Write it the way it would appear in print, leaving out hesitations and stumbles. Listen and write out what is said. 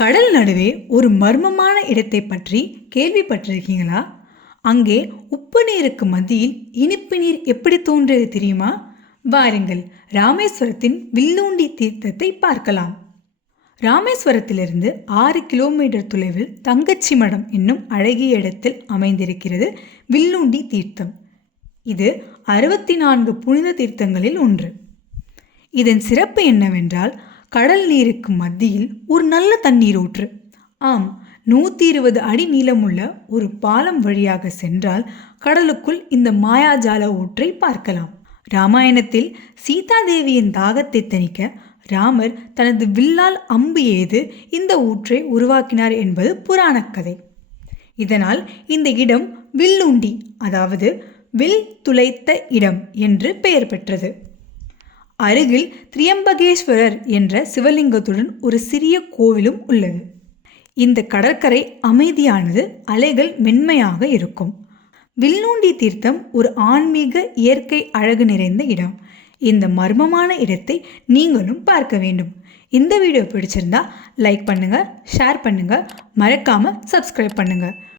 கடல் நடுவே ஒரு மர்மமான இடத்தை பற்றி கேள்விப்பட்டிருக்கீங்களா? அங்கே உப்பு நீருக்கு மத்தியில் இனிப்பு நீர் எப்படி தோன்றியது தெரியுமா? வாருங்கள், ராமேஸ்வரத்தின் வில்லூண்டி தீர்த்தத்தை பார்க்கலாம். ராமேஸ்வரத்திலிருந்து 6 கிலோமீட்டர் தொலைவில் தங்கச்சி மடம் என்னும் அழகிய இடத்தில் அமைந்திருக்கிறது வில்லூண்டி தீர்த்தம். இது 64 புனித தீர்த்தங்களில் ஒன்று. இதன் சிறப்பு என்னவென்றால், கடல் நீருக்கு மத்தியில் ஒரு நல்ல தண்ணீர் ஊற்று. ஆம், 120 அடி நீளமுள்ள ஒரு பாலம் வழியாக சென்றால் கடலுக்குள் இந்த மாயாஜால ஊற்றை பார்க்கலாம். ராமாயணத்தில் சீதாதேவியின் தாகத்தை தணிக்க ராமர் தனது வில்லால் அம்பு எய்து இந்த ஊற்றை உருவாக்கினார் என்பது புராணக் கதை. இதனால் இந்த இடம் வில்லூண்டி, அதாவது வில் துளைத்த இடம் என்று பெயர் பெற்றது. அருகில் திரியம்பகேஸ்வரர் என்ற சிவலிங்கத்துடன் ஒரு சிறிய கோவிலும் உள்ளது. இந்த கடற்கரை அமைதியானது, அலைகள் மென்மையாக இருக்கும். வில்லூண்டி தீர்த்தம் ஒரு ஆன்மீக இயற்கை அழகு நிறைந்த இடம். இந்த மர்மமான இடத்தை நீங்களும் பார்க்க வேண்டும். இந்த வீடியோ பிடிச்சிருந்தா லைக் பண்ணுங்க, ஷேர் பண்ணுங்க, மறக்காம சப்ஸ்கிரைப் பண்ணுங்க.